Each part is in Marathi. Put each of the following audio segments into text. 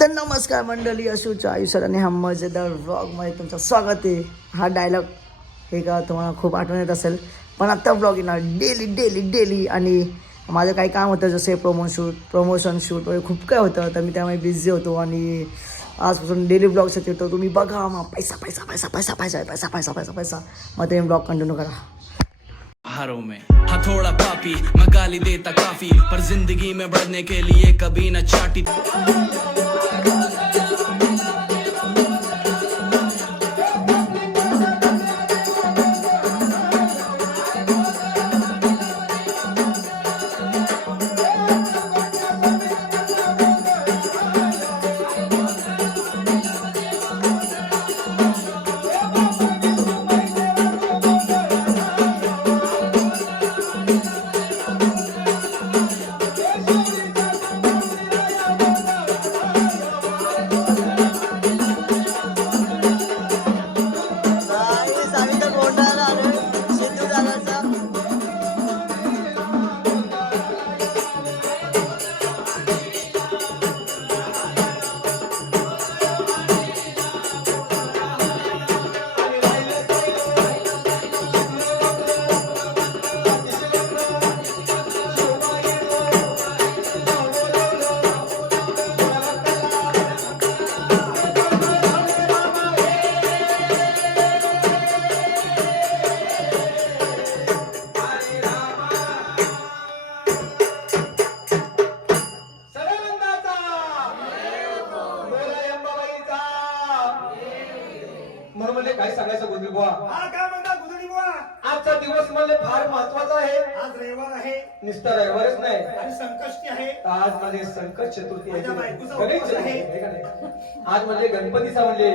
तर नमस्कार मंडळी, अशूच्या आयुष्यात आणि हा मजेदार व्लॉगमध्ये तुमचं स्वागत आहे. हा डायलॉग हे का तुम्हाला खूप आठवण येत असेल, पण आत्ता व्लॉग येणार डेली डेली डेली. आणि माझं काही काम होतं, जसे प्रमोशन शूट वगैरे खूप काय होतं, तर मी त्यामुळे बिझी होतो. आणि आजपासून डेली ब्लॉगसाठी येतो. तुम्ही बघा, मग पैसा पैसा पैसा पैसा पैसा पैसा पैसा पैसा पैसा मग तुम्ही ब्लॉग कंटिन्यू करा. हारों में हथौड़ा पापी मैं गाली देता काफी पर जिंदगी में बढ़ने के लिए कभी न चाटी म्हणून म्हणले काय सांगायचं गोंधळी बुवा. हा काय म्हणता गुजरी बुवा? आजचा दिवस म्हणले फार महत्वाचा आहे. आज रविवार आहे नुसतं रविवारच नाही, आणि संकष्टी आहे. आज म्हणजे संकट चतुर्थी आहे. माझ्या बायकोचा गणेश उपवास आहे. आहे का नाही? आज म्हणजे गणपतीचा म्हणजे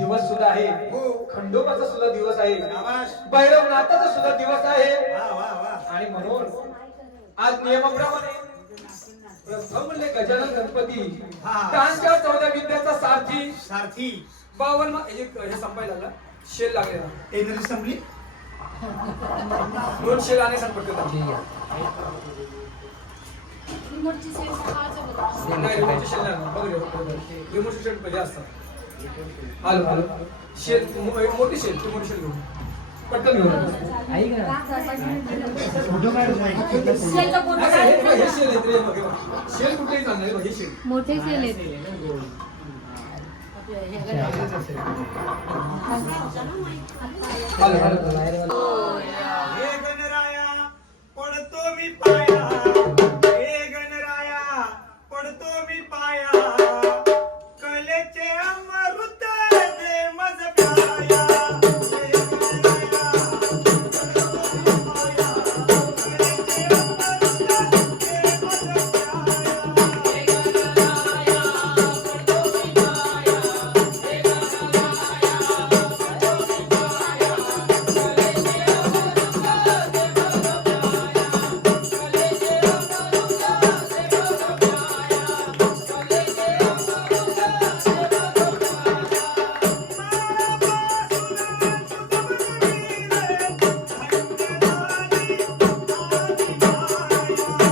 दिवस सुद्धा आहे. हो. खंडोबाचा सुद्धा दिवस आहे. शाबास. भैरवनाथाचा सुद्धा दिवस आहे. वा वा वा. आणि म्हणून आज नियमाप्रमाणे प्रथम म्हणले गजानन गणपती, हा. कांच्या 14 विद्याचा सारथी, सारथी 52 हे संपायला लागला, शेल लागलेला, एनर्जी संपली. 2 शेल आणि संपत रिमोटची साईड सहाच्या बरोबर. नाही, रिमोटचे शेल नाही, बघ रे, रिमोटचे शेल पहिले असतात. हॅलो हॅलो, शेल मोठी शेल, ती मोठी शेल घेऊन पटकन घेऊन शेलचा फोटो काढ. हे शेल येते रे, बघ, शेल कुठेही चालणार आहे, हे शेल मोठे शेल आहेत. Hello hello. हे गणराया पडतो मी पाया, हे गणराया पडतो मी पाया, कलेचे अमृत दे मज प्याया. हे गणराया पडतो मी पाया,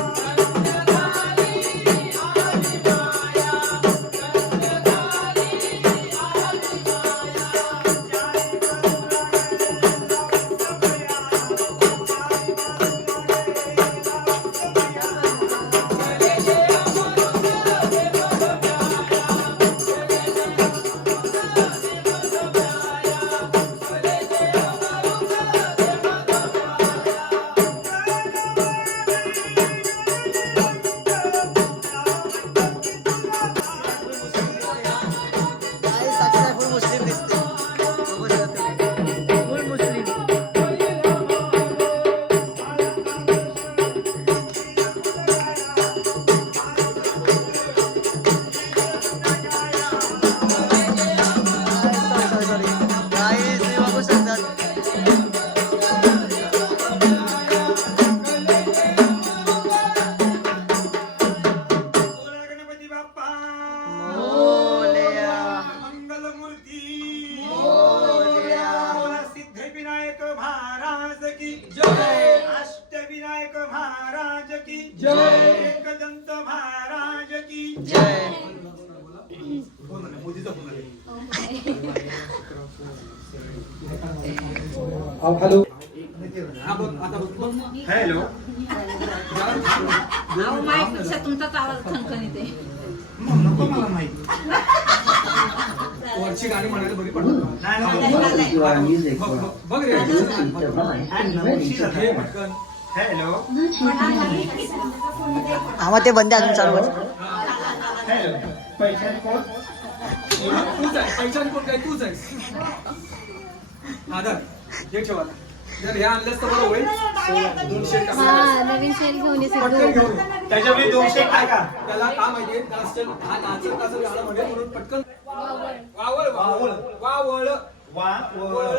कलेचे अमृत दे मज प्याया. जय. एकदंत महाराज की जय. हॅलो हा बोल आता बोल हॅलो अहो माईकपेक्षा तुमचाच आवाज खणखणीत आहे. नको मला माहिती वरची गाणी म्हणायला बरी पडतात. नाही बघ रे हे पटकन हॅलो आम्हा ते बंद अजून चालू आहे. हॅलो पैशाने कोण तूच आहे पैशान कोण काय तूच आहेस. आधार हे ठेवा जर हे आणलंस तर बरं होईल. 200 हा टाका. नवीन शेल घेऊन ये पटकन सगळं. घेऊन ये. त्याच्यामध्ये 200 काय का त्याला का माहितीये त्याला स्टेप हा नाचत असं गाणं म्हणेल म्हणून पटकन वावळ वावळ वावळ वावळ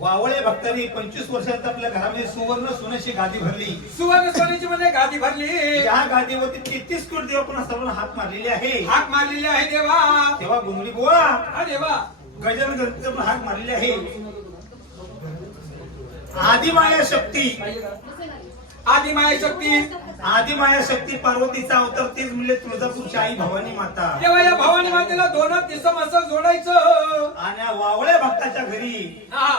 वावळे भक्तांनी 25 वर्षात आपल्या घरामध्ये सुवर्ण सोन्याची गादी भरली. सुवर्ण सोन्याची मध्ये गादी भरली. या गादीवरती 33 कोटी देव पण सर्वांना हात मारलेले आहे. हाक मारलेली आहे देवा. तेव्हा गुंगडी बोळा हा देवा. गजानन गणपतीचा पण हाक मारलेले आहे. आदिमाया शक्ती आदिमाय शक्ती आदिमाया शक्ती पार्वतीचा अवतार तेच म्हणजे तुळजापूरची आई भवानी माता. तेव्हा या भवानी मातेला दोन तिसम असं जोडायचं. आणि या वावळ्या भक्ताच्या घरी हा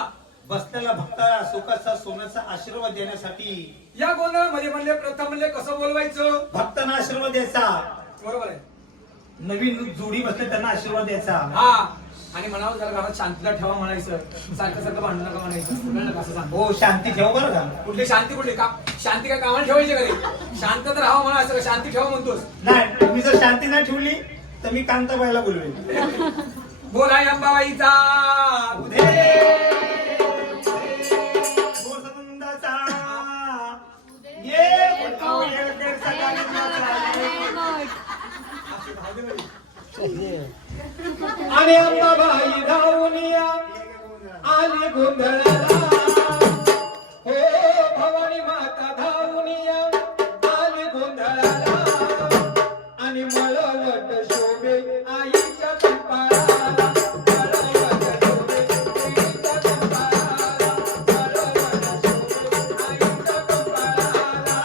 बसलेला भक्ताला सुखाचा सोन्याचा आशीर्वाद देण्यासाठी या गोंधळामध्ये म्हणले प्रथम म्हणले कसं बोलवायचं. भक्तांना आशीर्वाद द्यायचा. बरोबर आहे. नवीन जोडी बसले त्यांना आशीर्वाद द्यायचा. हा आणि म्हणावं जरा घरात शांतता ठेवा म्हणायचं. सारखं सारखं भांडू नका म्हणायचं. कळलं का? असं सांग. हो शांती ठेव बरं का. कुठली शांती कुठली का शांती काय कामाला ठेवायची घरी. शांत तर राहावं म्हणा असं शांती ठेवा म्हणतोस. नाही तुम्ही जर शांती नाही ठेवली तर मी कांताबाईला बोलवेल. बोलाय अंबाबाईचा उदे गोसंदाचा ये आणि अंबाबाई धावूनिया आली गोंधळाला. हो भवानी माता धावूनिया आली गोंधळाला. आणि मळवट शोभे आईच्या कपाळाला. मळवट शोभे आईच्या कपाळाला. मळवट शोभे आईच्या कपाळाला.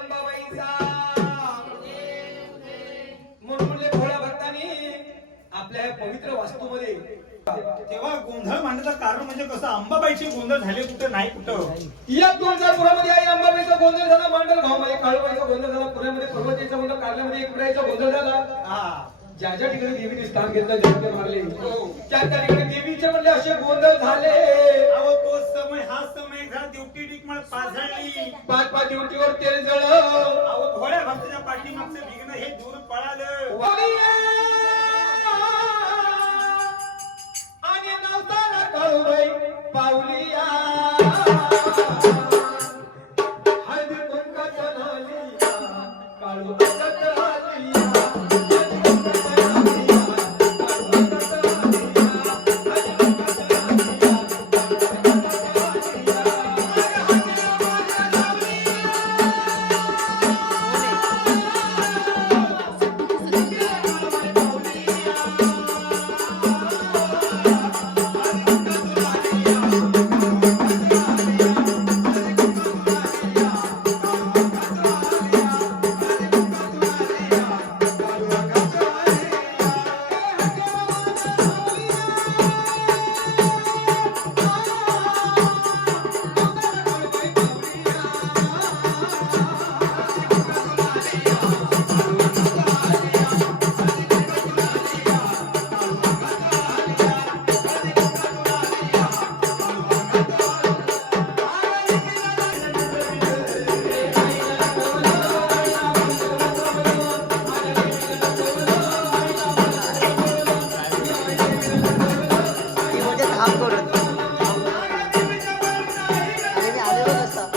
अंबाबाई धावूनिया आली गोंधळाला. तेव्हा गोंधळ मांडण्याचं कारण म्हणजे कसं अंबाबाईचे गोंधळ झाले कुठं नाही कुठं. या तुळजापुरामध्ये आई अंबाबाईचा गोंधळ झाला. मांडलगावमध्ये काळूबाईचा गोंधळ झाला. पुण्यामध्ये पर्वतीचा गोंधळ. कारल्यामध्ये एकविराईचा गोंधळ झाला. हा ज्या ज्या ठिकाणी देवीने स्थान घेतलं जयंती मारले त्या त्या ठिकाणी देवीचे म्हणले असे गोंधळ झाले. अहो तो समय हा समय घरा ड्युटी डिकमळ पाझळली. पाच पाच ड्युटीवर तेल जळ. अहो भोळ्या भक्ताच्या पाठीमागचं विघ्न हे दूर पळालं. आणि नवताना काळूबाई पावलिया. काम करून अरे मी आलेलो कसा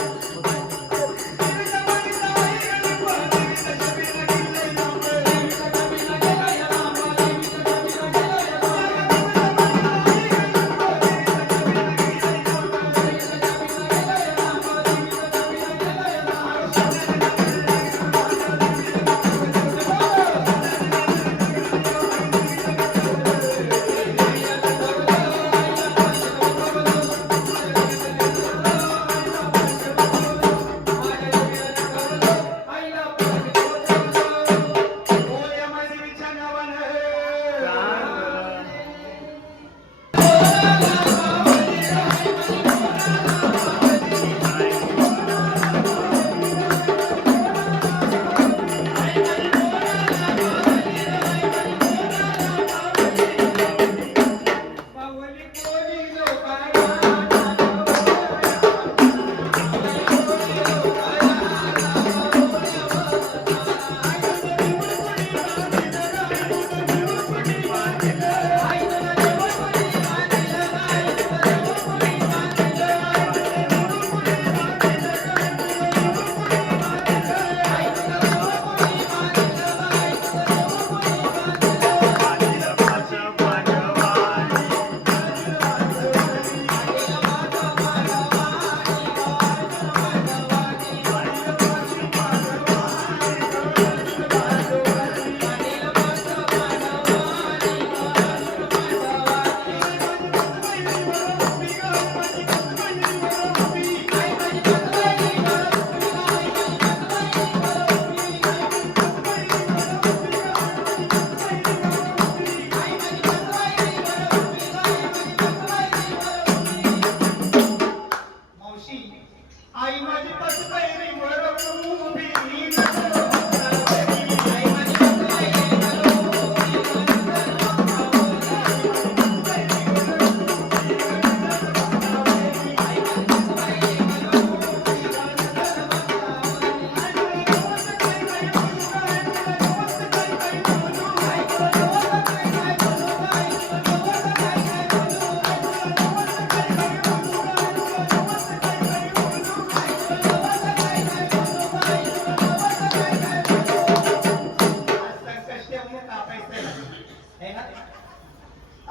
आई माझी पसपैरीवर उभी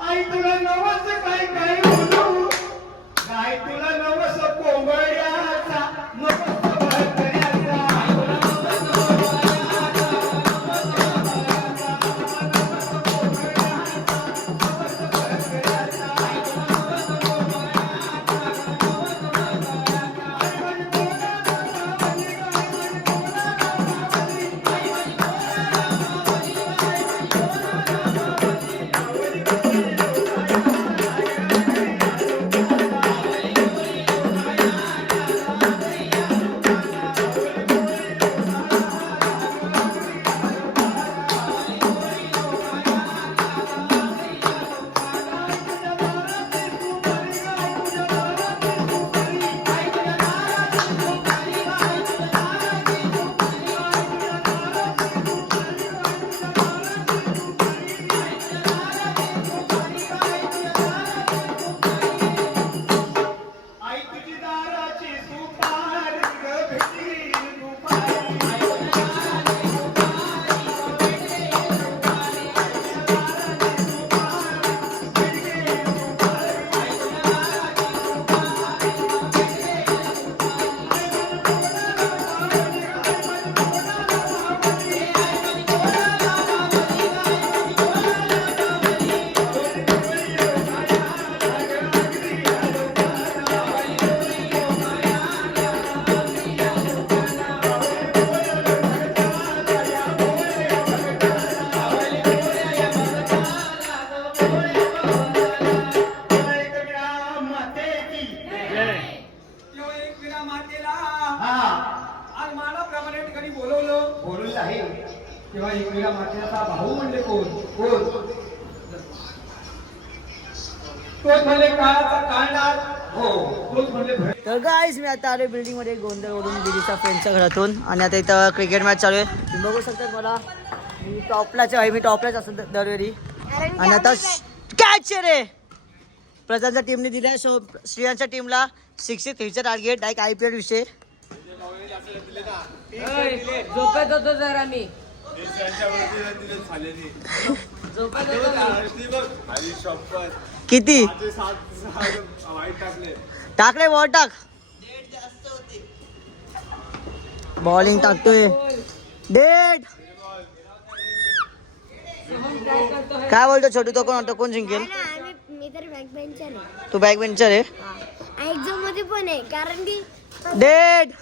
आई तुला नवस काय काय बोलू काय तुला नवस कोंबड्याचा नवस भरकऱ्याचा आई तुझी दाराची सुपारी ग भेटली दुपारी आज मानाप्रमाणे ठिकाणी बोलवलं आहे तेव्हा एकविरा मातेचा भाऊ म्हणजे कोण कोण तोच म्हणले काळाचा काळणार हो तोच म्हणले तर गाईज मी आता आले बिल्डिंग मध्ये गोंधळवरून दिदीच्या फ्रेंडच्या घरातून आणि आता इथं क्रिकेट मॅच चालू आहे तुम्ही बघू शकता मला मी टॉपलाच असतो दरवेळी आणि आता कॅच रे प्रधानच्या टीमने दिलाय. सो श्रियांच्या टीमला 63चा टार्गेट. डायरेक्ट IPL विषय. झोपत होतो जरा मी. किती टाकले बॉल टाक. बॉलिंग टाकतोय डेट. काय बोलतो छोटू? तो कोण वाटतं कोण जिंकेल? मी तर बॅक बेंचर आहे. तू बॅक बेंचर आहे. एक्झाम मध्ये पण आहे कारण की डेट.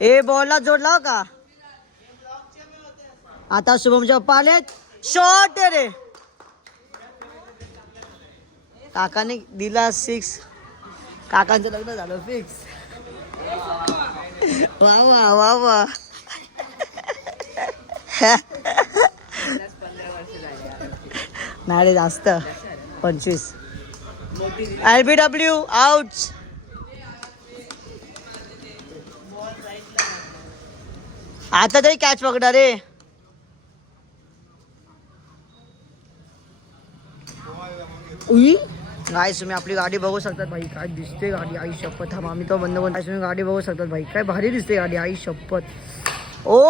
ए बॉलला जोडला का? आता शुभमच्या पप्पा आलेत. शॉट आहे रे. काकाने दिला 6. काकांचं लग्न झालं फिक्स. वा वा वा वा. नाही रे जास्त 25. LBW out. आता तरी कॅच पकडा रे. गाईस तुम्ही आपली गाडी बघू शकतात भाई. काय दिसते गाडी, आई शपथ. थांब आम्ही तो बंद करून. तुम्ही गाडी बघू शकतात भाई. काय भारी दिसते गाडी, आई शपथ. ओ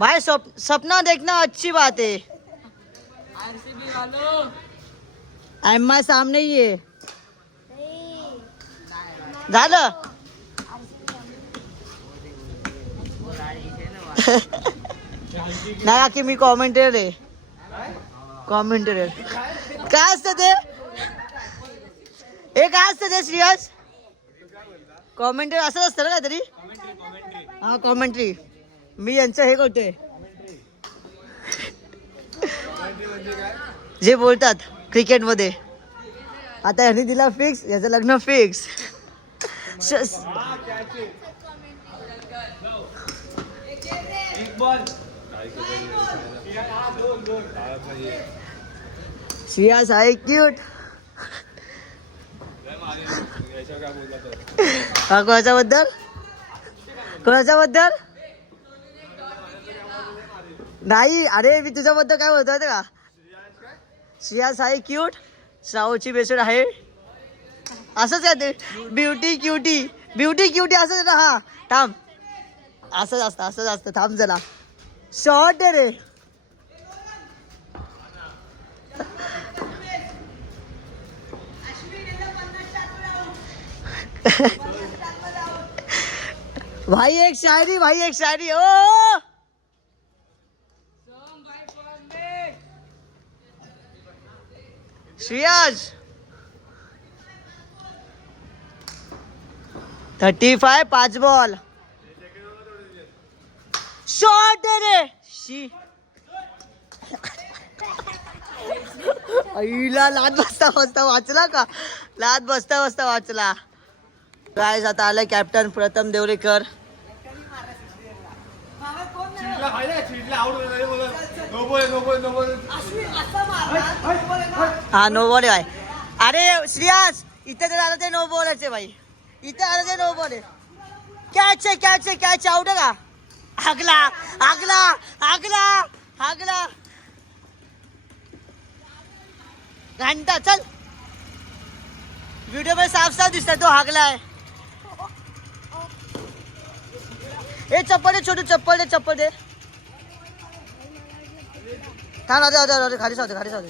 भाई सपना देखना अच्छी बात है. एम्मा सामने ही है. झालं. नाही की मी कॉमेंटेटर आहे. कॉमेंटेटर काय असतं ते? हे काय असतं ते श्रीयास? कॉमेंटेटर असं असतं ना काहीतरी. हा कॉमेंट्री. मी यांचं हे करतोय जे बोलतात क्रिकेटमध्ये. आता यांनी दिला फिक्स, याचं लग्न फिक्स. श्रेयस आहे क्यूट. हा कोणाच्या बद्दल? कोणाच्या बद्दल नाही. अरे मी तुझ्याबद्दल काय बोलतो माहिती का? श्रेयस आहे क्यूट. श्रावची बेसूड आहे. असंच आहे ते. ब्युटी क्युटी ब्युटी क्युटी असंच ना. हा थांब. असंच असतं असंच असतं. थांब जरा. शॉर्ट आहे रे. भाई एक शायरी, भाई एक शायरी. ओ श्रेयस 35 5 बॉल. शॉट आहे रे. शी आईला लाद बसता बसता वाचला का? लाद बसता बसता वाचला. गाइस आता आलाय कॅप्टन प्रथम देवरेकर. हा नो बॉल आहे. अरे श्रेयस इथे जर आलं ते नो बॉलच आहे भाई. इथे आलं ते नो बॉल आहे. कॅच आहे कॅच आहे कॅच. आउट का? हागला हागला हागला हागला. घंटा चल. व्हिडिओ मध्ये साफ साफ दिसतोय तो हागलाय. ए चप्पल दे छोटू. चप्पल दे चप्पल दे. थांब राहते खाली सावते खाली सावते.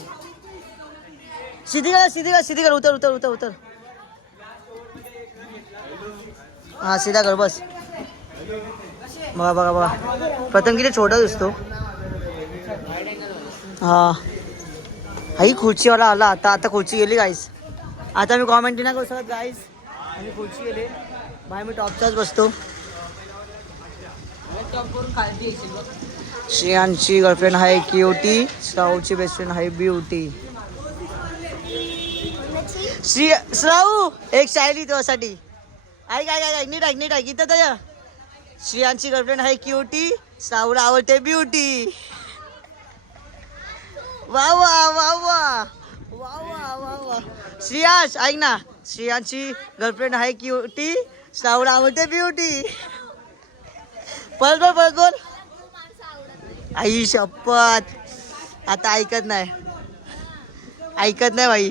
सीधी कर सीधी कर सीधी कर. उतर उतर उतर उतर. हा सीधा कर बस. बघा बघा बघा प्रथम किती छोटा दिसतो. हा ही खुर्चीवाला आला. आता आता खुर्ची गेली गाईस. आता मी कॉमेंट नाही करू शकत गाईस. आणि खुर्ची गेली भाई. मी टॉपचाच बसतो. श्रेयांची गर्लफ्रेंड आहे क्यूटी. श्रावची बेस्ट फ्रेंड आहे ब्युटी. श्रावू एक शायरी तुझ्यासाठी. ऐक ऐक ऐक नीट ऐक नीट ऐक. इथं तर श्रेयांची गर्लफ्रेंड आहे क्यूटी. श्रावूला आवडते ब्युटी. वा वा वा वा वा वा वा वा. श्रेयस ऐक ना. श्रेयांची गर्लफ्रेंड आहे क्यूटी. श्रावूला आवडते ब्युटी. परत बोल परत बोल. आई शपथ आता ऐकत नाही भाई.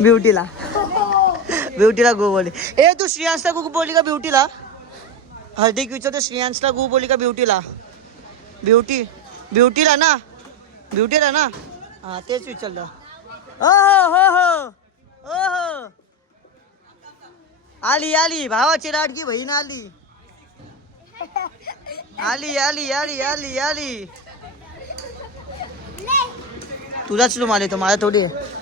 ब्युटीला गो बोलली. ए तू श्रेयांशला गो बोलली का ब्युटीला? हार्दिक विचारतो श्रेयांशला गो बोलली का ब्युटीला? ब्युटीला ना हा तेच विचारलं. हो आली भावाची लाडकी बहीण आली. तुझाच रूम आले तो माझा थोडी आहे.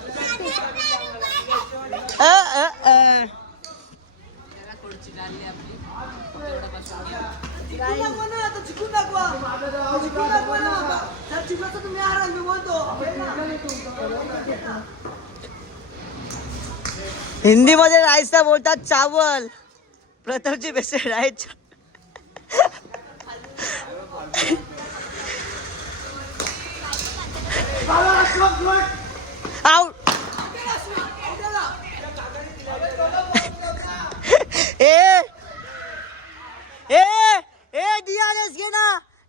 हिंदी मध्ये राईसला बोलतात चावल. प्रथमची बेस्ट राईस. आउट.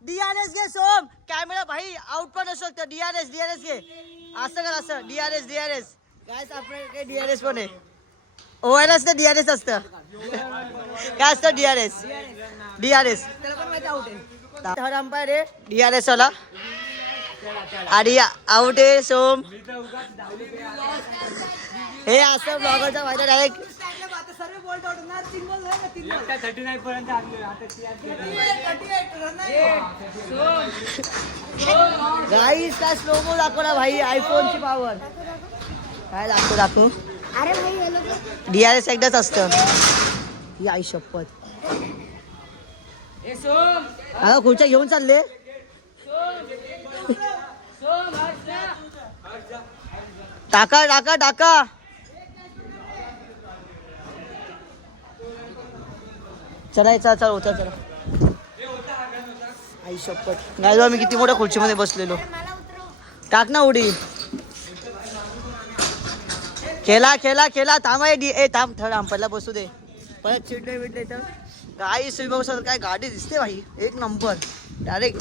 डीआरएस घे सोम. कॅमेरा भाई आउट पण असू शकतो. डीआरएस घे असं कर असं. डीआरएस गायस आपल्याकडे डीआरएस पण आहे. ओएल असतं डीआरएस असतं. काय असतं डीआरएस थर्ड अंपायर आहे डीआरएस वाला. आणि आउट आहे सोम. हे असं ब्लॉगरचा फायदा डायरेक्ट. गाईस का स्लोमो दाखव ना भाई. आयफोनची पावर काय दाखवू. अरे भाई हे लोक डीआरएस एकदाच असतं. ही आई शपथ. अगं खुर्च्या घेऊन चालले. टाका चला होता. आई शपथ. नाही मी किती मोठ्या खुर्चीमध्ये बसलेलो. टाक ना उडी. खेळा थांबा. थांब थर्ड अंपायरला बसू दे. परत चिडले तर गाई सुई काय गाडी दिसते भाई. एक नंबर डायरेक्ट.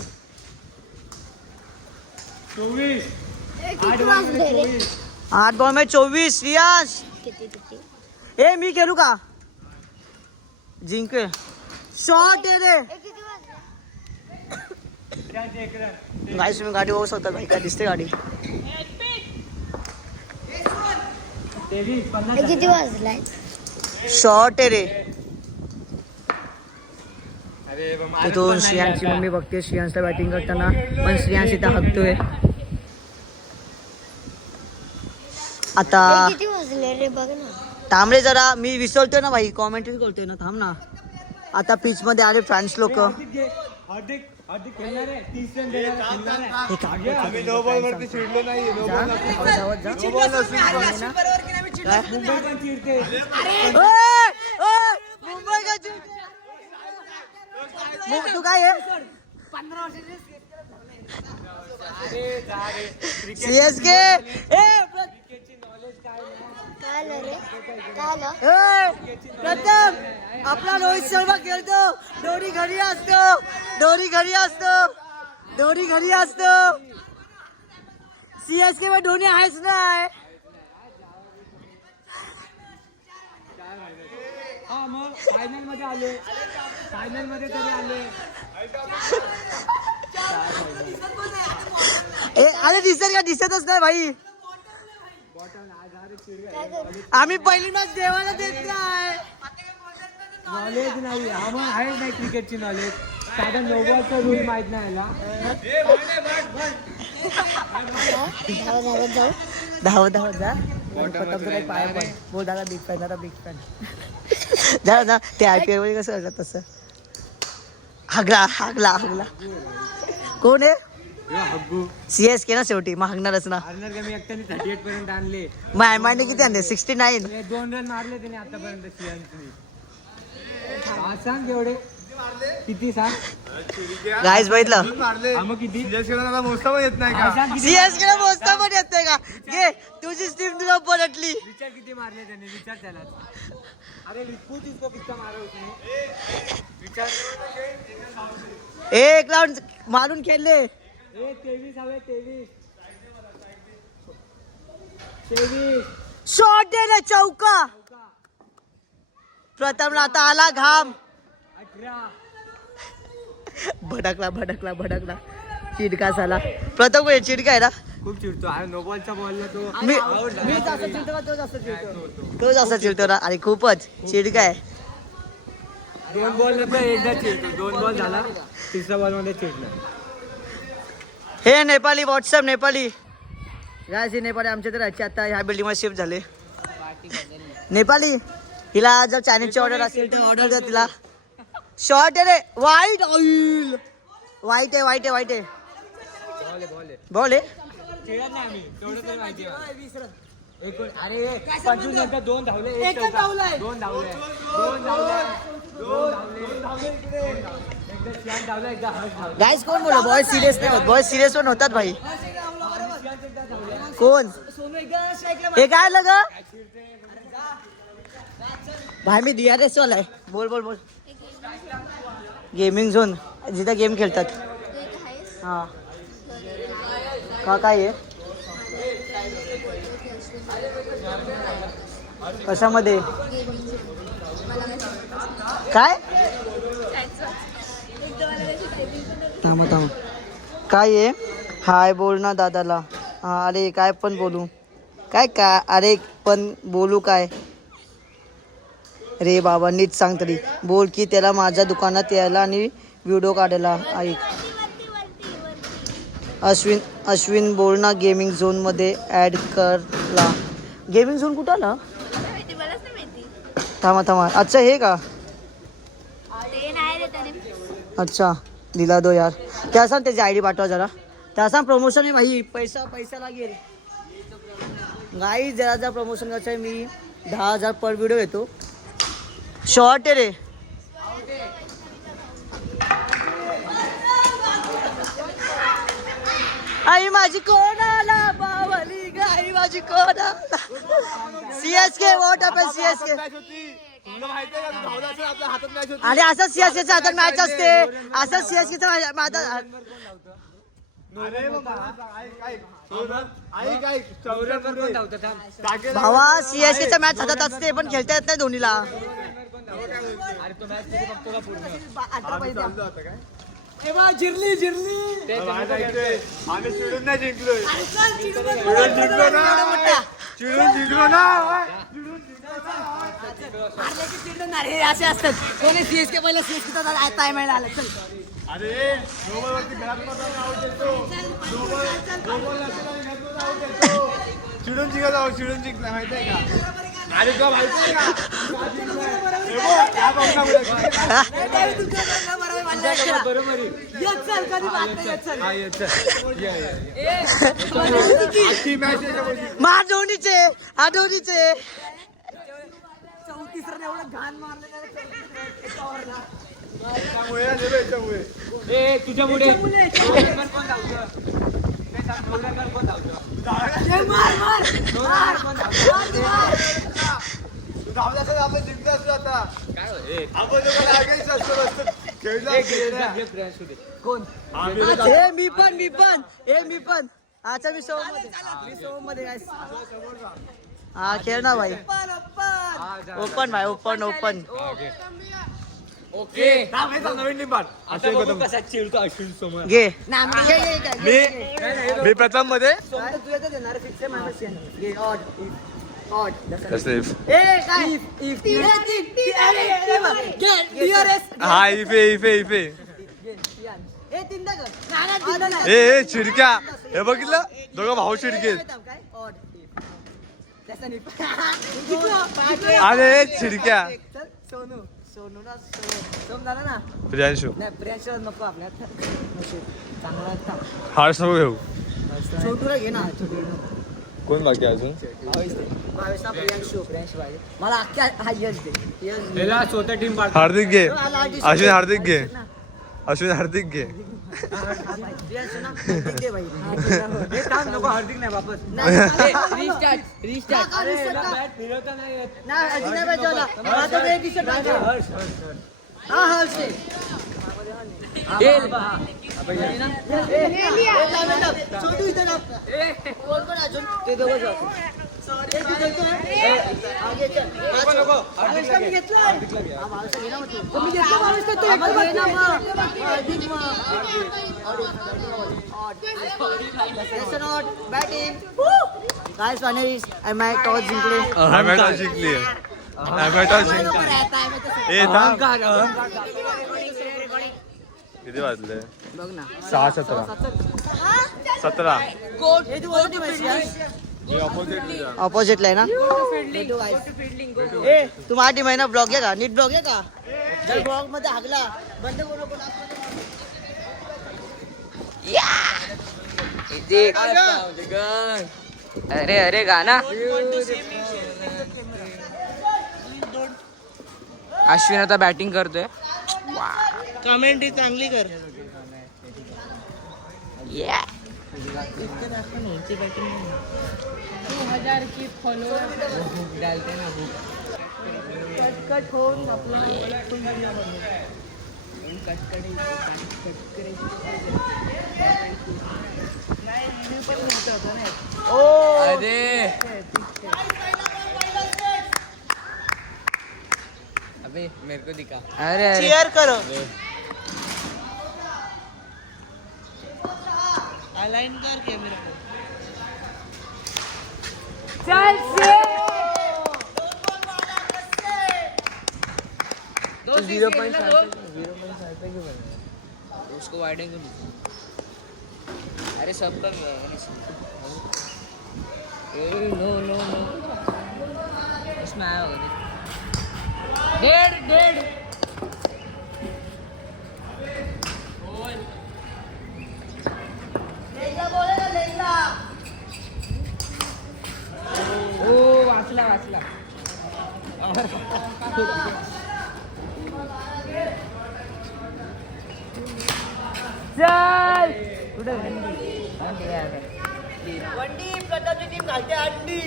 8 बॉल में 24. रियाज ए मी खेळू का? जिंके शॉट आहे रे. गाईस तुम्ही गाडी बघू शकता भाई. काय दिसते गाडी. किती वाजलाय? शॉट आहे रे. तिथून श्रेयांशची मम्मी बघते श्रेयांशला बॅटिंग करताना. पण श्रेयांश इथं हकतोय. आता किती वाजले रे बघ ना. थांबरे जरा. मी विसरतोय ना भाई. कॉमेंट्री करतोय ना. थांब ना. आता पिच मध्ये आले फ्रान्स लोक. मुंबई का तू काय आहे? सीएसके प्रथम आपला रोहित शर्मा खेळतो. दोरी घरी असतो. सीएसके मध्ये धोनी आहेच नाही. फायनल मध्ये तरी आले. अरे दिसतच नाही भाई. आम्ही पहिली मॅच देवाला देत नाही. नॉलेज नाही आम्हाला. आहे नाही क्रिकेटची नॉलेज. साधन नोबॉलचा रूल माहित नाही याला. धावत जा. पाय पण बोल दादा. बिग फॅन जा. ते IPL मध्ये कसं झालं तसं. हागला कोण आहे? सीएसके ना शेवटी. मागणारच ना. मी एकट्याने 38 पर्यंत आणले. मग एमआयने किती आणले? 69. 2 रन मारले त्याने आतापर्यंत. सांग एवढे किती सांग. गाईस बघितलं मग किती? सीएसके ला मोजता पण येत नाही का? घे तुझी टीम तुला पलटली. विचार किती मारले त्याने. विचार त्याला. अरे रिपू इसको कितना मारा उसने विचार एक राऊंड मारून खेळले. 23 हवे 23 शॉट दिले चौका. प्रथमला आता आला घाम. 18 भडकला चिडका झाला. प्रथम चिडका आहे ना. खूप चिडतो अरे नो बॉलचा बॉलला तो मी जास्त चिडतो का तो जास्त चिडतो ना. अरे खूपच चिडका आहे. 2 बॉल नंतर एकदा चिडतो 2 बॉल झाला तिसऱ्या बॉल मध्ये चिडला. हे नेपाली व्हॉट्सअप नेपाली गायस. ही नेपाली आमच्या इथे राहायची आता ह्या बिल्डिंग मध्ये शिफ्ट झाले. नेपाली हिला जर चायनीजची ऑर्डर असेल तर ऑर्डर द्या तिला. शॉर्ट आहे रे. वाईट ऑइल वाईट आहे बॉल आहे. चिडत नाही आम्ही तेवढं तरी माहिती अरे 25 नंतर 2 धावले 1 धावले 2 धावले एकदा श्याम धावला एकदा हर्ष धावला. गाईस कोण बोला बॉय सिरियस नाही होत. बॉय सिरियस पण होतात भाई. कोण हे काय लग भाई. मी DRS वाला आहे. बोल गेमिंग झोन जिथे गेम खेळतात. हा काय आहे कशामध्ये काय थांब काय आहे. हाय बोल ना दादाला. हा अरे काय पण बोलू काय अरे पण बोलू काय रे बाबा. नीट सांग तरी बोल की त्याला माझ्या दुकानात यायला आणि व्हिडिओ काढायला. ऐक अश्विन बोल ना गेमिंग झोन मध्ये ऍड करला. गेमिंग झोन कुठं आला थांबा. अच्छा हे का. अच्छा दिला दो यार. त्या सांग त्याची ID पाठवा जरा. त्या सांग प्रमोशन आहे भाई. पैसा लागेल गाई. जरा प्रमोशन करायचं आहे. मी 10,000 पर व्हिडिओ येतो. शॉर्ट आहे रे. आई माझी कोणाला बावली गाई माझी कोणाला. CSK what अपेल CSK. अरे असं CSKच्या हातात मॅच असते. असं CSKच्या हातात भावा. CSKच्या मॅच हातात असते पण खेळता येत नाही धोनीला. जिरली आम्ही चिडून नाही जिंकलोय असे असतात. कोणी CSK पहिला CSK टाय मिळाला. चल अरे चिडून जिंकला माहिती आहे का. अरे का माहिती आहे का बरोबर मार धोनीचे. हा धोनीचे 34 रन एवढं घाण मारलं तुझ्यामुळे मी पण अच्छा मी सोम मध्ये हा खेळ ना भाई. ओपन भाई ओपन ओके नवीन टीम कसा चिडतो अश्विन समोर. घे मी प्रथम मध्ये हा इफे ए चिडक्या. हे बघितलं दोघं भाऊ चिडके. अरे चिडक्या. सोनू ना सोम झाला ना. प्रियांशू प्रियांशू नको आपल्या चांगला हार्स नको घेऊ. छोटूला घे ना. कोण बाकी अजून. 22 प्रियांशू पाहिजे मला. अख्ख्या हा यश दे. स्वतः टीम हार्दिक घे. अश्विन हार्दिक घे. दे भाई. नको हार्दिक नाही वापस रिस्टार्ट नाही, अजून नाही पाहिजे मला. मला तर एक t-shirt पाहिजे. हा, हर्ष आहे. छोटू इथं ना. कोण कोण अजून? ते दोघं जाऊ. ते तू बोलतो ना? हा, घे, चल. भावेशला मी घेतलंय. हा, भावेशला घे ना मग तू. मी घेतलं भावेशला, तू एकटा घे ना मग. हार्दिक मग. Listen out, batting. Guys, finally, my toss जिंकले. ॲमेटॉ जिंकली ॲमेटॉ जिंकली. ए थांब. किती वाजले? बघ ना 6:17. हे तू कोणती मैत्री आहे? ऑपोजिटला आहे ना. ए तू माझी टीम आहे ना. ब्लॉग आहे का? नीट ब्लॉग आहे का? जर ब्लॉग मध्ये हागला बंद करू नको. अरे अरे गाना अश्विन आता बॅटिंग करतोय. कमेंट चांगली कर. कट होऊन अरे अबे मेरे को दिखा. अरे अरे चीयर करो. अलाइन कर कैमरा को. चल से 0.5 उसको वाइडिंग कर. अरे सब पर नो नो नो इसमें आया होगा. 1.5 ओ वाचला वाचला. चल कुठे वंडी प्रतापची टीम घालते अंडी.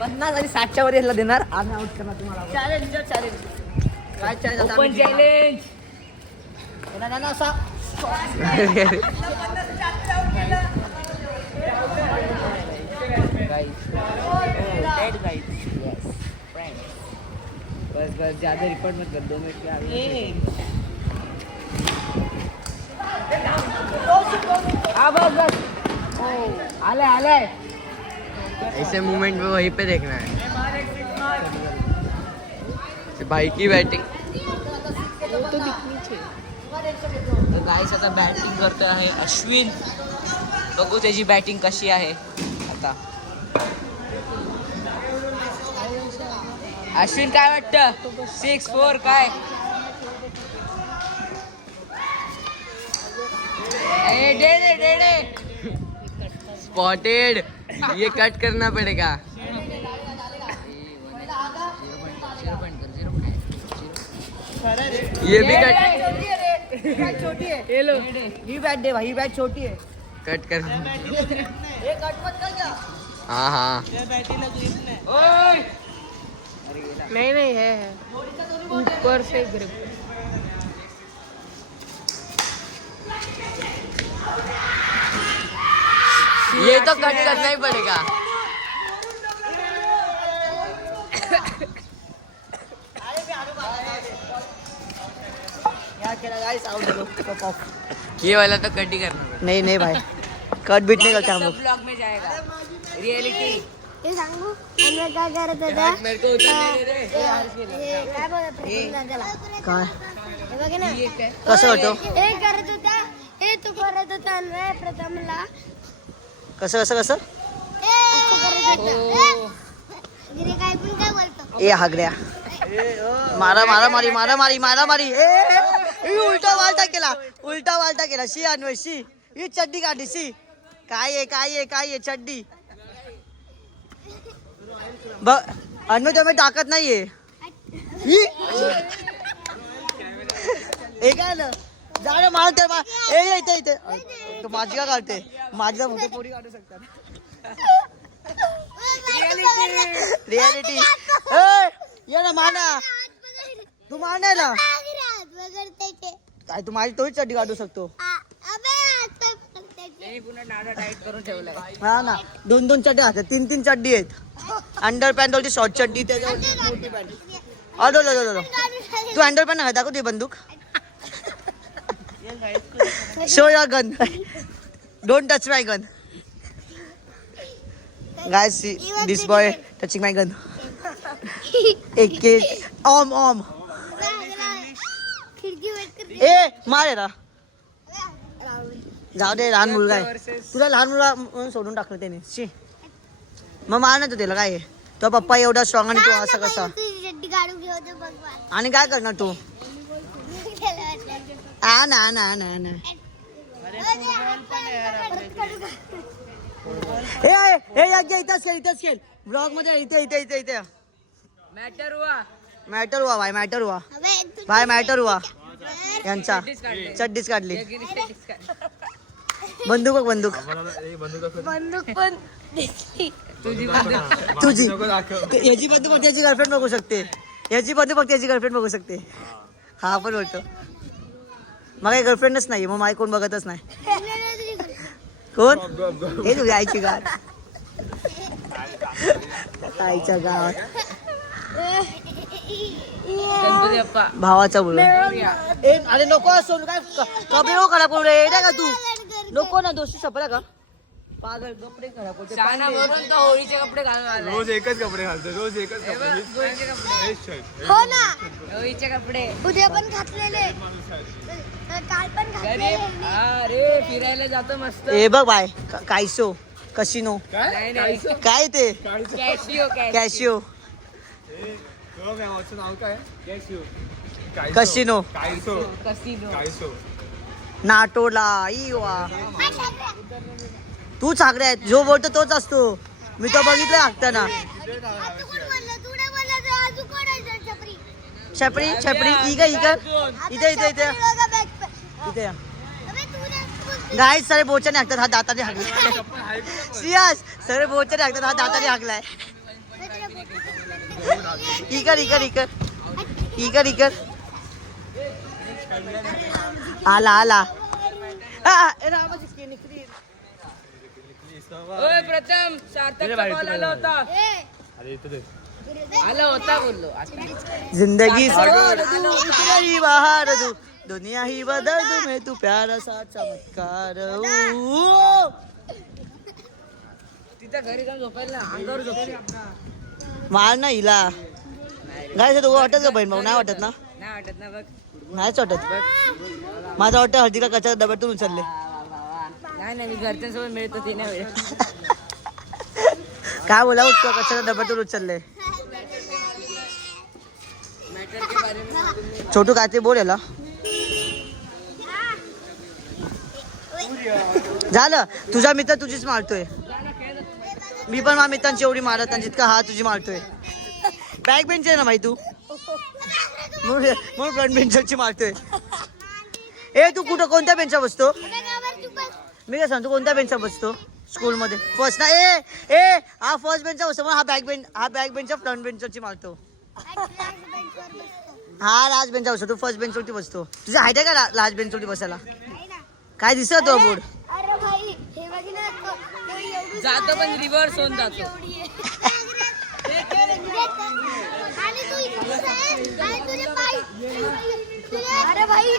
पन्नास आणि 60च्या वर याला देणार. आम्ही आउट करणार तुम्हाला. चॅलेंज काय चॅलेंज? Open challenge. ना ना असा बस बस ज्यादा रिपोर्ट मत कर. 2 मिनट के बस आले आले. ऐसे मूवमेंट में वहीं पे देखना है. भाई की बैटिंग तर गाईस आता बॅटिंग करतो आहे अश्विन. बघू त्याची बॅटिंग कशी आहे आता. अश्विन काय वाटतं? 6-4 काय? डेडे स्पॉटेड. ये कट करना पड़ेगा. ये भी कट. छोटी है. ही बैट दे भाई. ही बैट छोटी है. कट कर. ये कट मत कर क्या? हाँ हाँ नहीं नहीं है ऊपर से ग्रिप. ये तो कट करना ही पड़ेगा. क्या खेला गाइस? आउट दे दो. कप ऑफ. ये वाला तो कट ही करना पड़ेगा. नहीं नहीं भाई, कट बीट नहीं करते हम लोग. ब्लॉग में जाएगा. रियलिटी. हे सांगू आम्ही काय करत होता मेरे को उतर नहीं दे. हे काय बोलत प्रथम दादाला काय हे बघ ना कसं होतो? हे करत होता. हे तू करत होता ना प्रथमला. कसं कसं कसं? असं करत होता. गिरे काय पण काय बोलतो. ए हागड्या. मारा मारा मारी मारा मारी मारा मारी. ए उलटा वालटा केला. उलटा वालटा केला. शी अन्वय शी. ही चड्डी काढली शी. काय आहे काय आहे काय आहे चड्डी. बघ अन्वय तुम्ही टाकत नाहीये. हे काय आलं जा ना माल तर इथे इथे तो माझी का काढते माझ्या मोठे पोरी काढू शकतात रियालिटी ये ना माना तू मानायला काय तू माझी तोच चड्डी काढू शकतो हा ना 2 चड्डी घातल्या 3 चड्डी आहेत अंडर पॅन्ट होती शॉर्ट चड्डी त्याच्यावरती मोठी पॅन्ट अडो तू अंडर पॅन्ट घाल दाखव बंदूक show your gun don't touch my gun guys this boy touching my gun एक ओम ए मारे ना जाऊ दे लहान मुलगा आहे तुला लहान मुलगा म्हणून सोडून टाकलं त्याने शी मग मार ना तू त्याला काय तो पप्पा एवढा स्ट्रॉंग आणि तू असं कसा आणि काय करणार तू ना इथंच खेळ ब्लॉग मध्ये इथे मॅटर हुआ यांचा चड्डीच काढली बंदूक पण तुझी याची बंदूक फक्त याची गर्लफ्रेंड बघू शकते बघू शकते हा पण बोलतो मग काही गर्लफ्रेंडच नाही मग माय कोण बघतच नाही कोण हे तुझी आईची गाठ आईच्या गावात भावाचा बोल अरे नको असो काय कपडे नको खराब करू रे का तू नको ना दोस्ती सपला का पागल कपडे खराब होते होळीचे कपडे घालून रोज एकच कपडे घालतो हो ना होळीचे कपडे उद्या पण घातलेले काल पण घातलेले अरे फिरायला जातो मस्त ए बघ बाय कायसो कशिनो नाही काय ते कॅशिओ नाव काय कशिनो कसिनो नाटोला इवा तू सागरे आहेत जो बोलतो तोच असतो मी तो बघितलं हाकताना छपरी इथे गाईस सगळे बोचाने हाकतात हा दाताने हाकलाय सियास सगळे बोचाने हाकतात हा दाताने हाकलाय इकर आला ओय प्रथम सार्थकचा कॉल आला होता बोललो जिंदगी ही बहार दू दुनिया ही बदल दू मैं तू प्यारा सा चमत्कार तिथं घरी जाऊन झोपायला अंगावर झोपायला मार ना हिला गाय तू वाटत का बहीण भाऊ नाही वाटत ना नाही वाटत ना बघ नाहीच वाटत माझं वाटतं हळदीला कचरा डब्यातून उचलले नाही मी घरच्यांसोबत मिळतो ती नाही वेळ काय बोला उठतो कचरा डब्यातून उचलले छोटू काय ते बोल याला झालं तुझा मित्र तुझीच मारतोय मी पण माझ्या मित्रांची एवढी मारत नाही जितका हा तुझी मारतोय बॅक बेंच आहे ना माहिती तू म्हणून फ्रंट बेंचरची मारतोय ए तू कुठं कोणत्या बेंचवर बसतो मी काय सांगतो कोणत्या बेंचवर बसतो स्कूलमध्ये फर्स्ट ना ए हा फर्स्ट बेंचवर बसतो मग हा बॅक बेंचवर फ्रंट बेंचरची मारतो हा लास्ट बेंचवर बसतो तू फर्स्ट बेंचवरती बसतो तुझी हाईट आहे का लास्ट बेंचवरती बसायला काय दिसत तो बोर्ड जातो पण रिव्हर्स होऊन जातो अरे भाई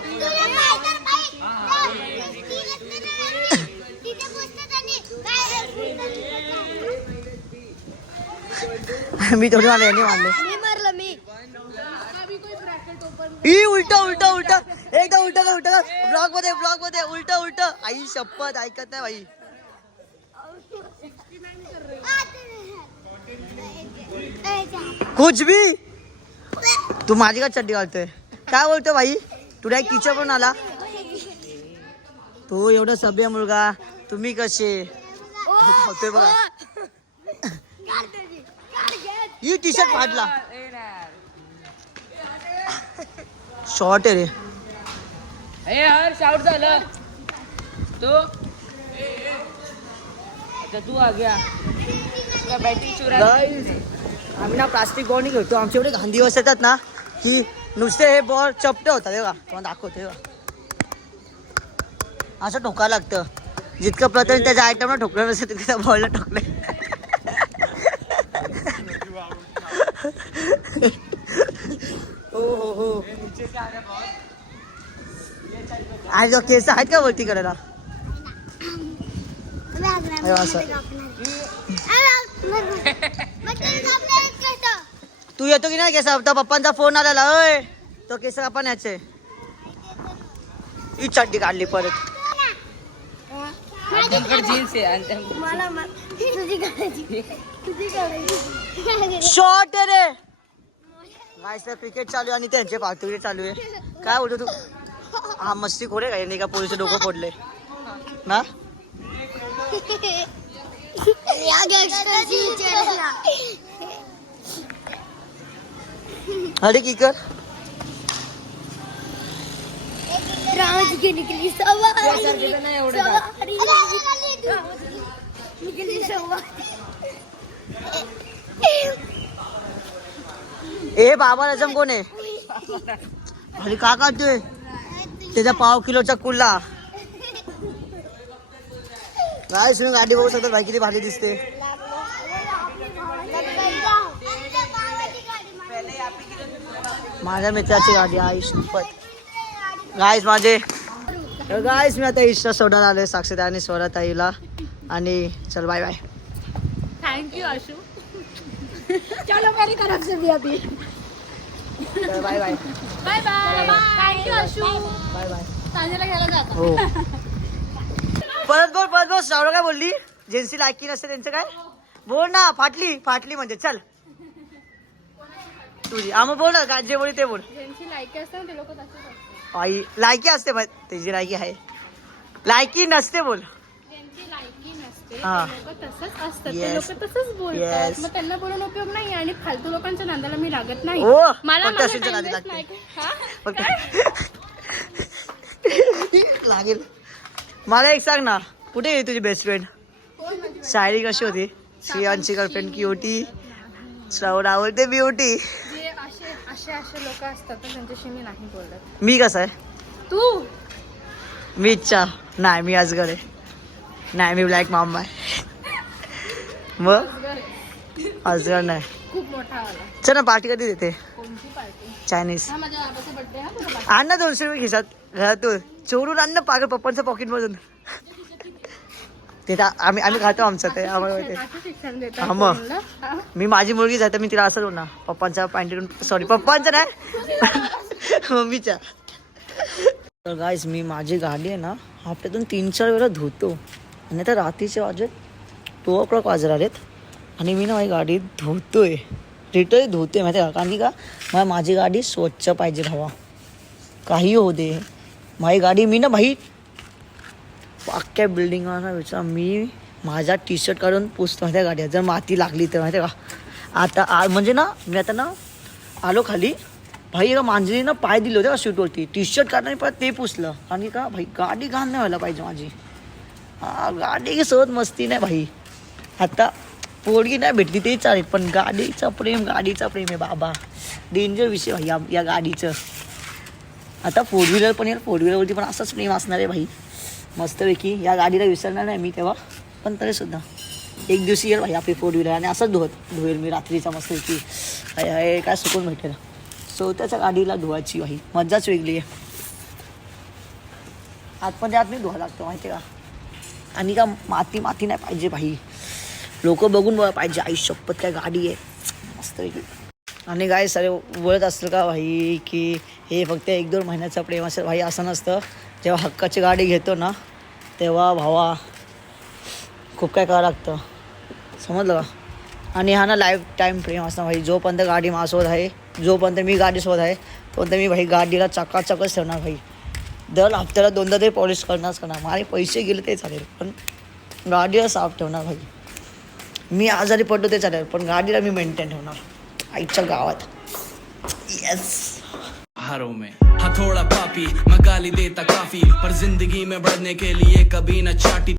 मी थोडी मारले यांनी मारले मी मारलं मी उलट एकदा उलट ब्लॉग मध्ये उलट आई शपथ ऐकत नाही भाई कुछ भी तू माझी का चड्डी घालतोय काय बोलतोय भाई तुला एक टीचर पण आला तो एवढा सभ्य मुलगा तुम्ही कसे होतोय बघा ही टी शर्ट फाटला शॉर्ट आहे रे. ए हर्ष आउट झालं तू. अच्छा तू आ गया का बॅटिंग चुरा. Guys, आम्ही ना प्लास्टिक बॉल नाही खेळतो. आमचे एवढे घाण दिवस येतात ना की नुसते हे बॉल चपटे होतात. हे बघा तुम्हाला दाखवतो. हे बघा असं ठोकायला लागतं. जितकं प्रथम त्याच्या आयटमला ठोकलं नसेल तितकं त्या बॉलला ठोकले. हो हो हो. आज केस आहेत का वरती करायला. असं तू येतो की नाही केस हप्ता. पप्पांचा फोन आलेला. ओय तो केस आपण याचे ही चड्डी काढली परत. जीन्स आहे शॉर्ट आहे रे. गाईस क्रिकेट चालू आहे आणि त्यांचे पार्टी चालू आहे. काय बोलतो तू. हा मस्ती खोरे का यांनी का पोलीस डोकं फोडले ना. अरे की कर निकली ए बाबा रजम कोण आहे. अरे का काढतोय त्याचा पाव किलोचा कुल्ला. काय तुम्ही गाडी बघू शकता भाई किती भारी दिसते. माझ्या मित्राची गाडी आहे शपथ. गाईस माझे गाईस मी आता इष्ट सोडायला आलोय साक्षीदा आणि स्वराताईला. आणि चल बाय बाय. थँक्यू आशू. चलो मेरी तरफ से भी अभी bye bye bye bye. Thank you Ashu. Bye bye. तांजेला घ्यायला जातो. हो परत बोल श्रावण काय बोलली. जेन्सी लायकी नसते त्यांचं काय बोल ना. फाटली म्हणजे चल तुझी. मग बोल ना जे बोली ते बोल. ज्यांची लायकी असते ना ते लोक तसेच असतात. आई लायकी असते त्याची लायकी आहे. लायकी नसते बोल. ज्यांची लायकी नसते हा. ते लोक तसंच असतात. ते Yes. लोक तसंच बोलतात. Yes. मग त्यांना बोलून उपयोग नाही आणि फालतू लोकांच्या नांदाला मी लागत नाही. हो, मला पण माझा तशीच time नादी waste लागते. नाही. हा? फक्त लागेल. मला एक सांग ना कुठे आहे तुझी बेस्ट फ्रेंड. शायरी कशी होती. श्रियांची गर्लफ्रेंड की होती. श्रावण आवडते ब्युटी. जे असे लोक असतात तर त्यांच्याशी मी नाही बोलत. मी कसा आहे. तू मी इच्छा नाही. मी अजगर आहे. नाही मी ब्लॅक मामा आहे. मग अजगर नाही. खूप मोठा आला. चल ना पार्टी कधी देते. कोणती पार्टी. चायनीज. हा माझ्या बाबाचा बर्थडे. हा तुला आण ना 200 रुपये खिशात घरातून चोरून आण ना पागल पप्पांच्या पॉकेट मधून. ते तर आम्ही खातो आमचं ते आम्हाला माहिती. असं शिक्षण हा देतात मग. मुलांना. हा? मी माझी मुलगी जाते मी तिला असं ना पप्पांच्या पॅन्टीतून सॉरी पप्पांचं नाही मम्मीच्या. तर गाईस मी माझी गाडी आहे ना हप्त्यातून 3-4 वेळा धुतो. आणि आता रात्रीचे वाजत 2 o'clock वाजले आलेत आणि मी ना माझी गाडी धुतोय. लिटरली धुतोय माहिती आहे का. कारण की का मला माझी गाडी स्वच्छ पाहिजे. हवा काही होऊ दे माझी गाडी. मी ना भाई अख्ख्या बिल्डिंगला विचार मी माझा टी शर्ट काढून पुसतो माहिती आहे गाड्या. जर माती लागली तर माहिती आहे का. आता म्हणजे ना मी आता ना आलो खाली भाई एका मांजरीने ना पाय दिले होते का सीटवरती. टी शर्ट काढण्याने परत ते पुसलं. कारण की का भाई गाडी घाण नाही व्हायला पाहिजे माझी. हा गाडी सोबत मस्ती नाही भाई. आता पोरगी नाही भेटली ते चालेल पण गाडीचा प्रेम आहे बाबा. डेंजर विषय भाई या गाडीचं. आता 4 व्हीलर पण येईल. 4 व्हीलरवरती पण असंच प्रेम असणार आहे भाई मस्तपैकी. या गाडीला विसरणार नाही मी तेव्हा पण तरीसुद्धा एक दिवशी येईल भाई आपली 4 व्हीलर आणि असंच धुवेल मी रात्रीचा मस्तपैकी. हाय काय सुकून भेटेल. स्वतःच्या गाडीला धुवायची भाई मज्जाच वेगळी आहे. आतमध्ये आत मी धुवा लागतो माहिती आहे का. आणि का माती नाही पाहिजे भाई. लोक बघून बघा पाहिजे आई शपथ काय गाडी आहे मस्तपैकी. आणि काय सारे बोलत असतं का भाई की हे फक्त 1-2 महिन्याचं प्रेम असेल भाई. असं नसतं. जेव्हा हक्काची गाडी घेतो ना तेव्हा भावा खूप काय करावं लागतं समजलं का. आणि हा ना लाईफ टाईम प्रेम असतं भाई. जोपर्यंत गाडी माझ्यासोबत आहे जोपर्यंत मी गाडीसोबत आहे तोपर्यंत मी भाई गाडीला चकाचकच ठेवणार भाई. दर हप्त्याला 2दा तरी पॉलिश करणार. माझे पैसे गेले ते चालेल पण गाडीला साफ ठेवणार भाई. मी आजारी पडलो ते चालेल पण गाडीला मी मेंटेन ठेवणार आईच्या गावात. येस. बहारों में हथौड़ा पापी मैं गाली देता काफी पर जिंदगी में बढ़ने के लिए कभी न चाटी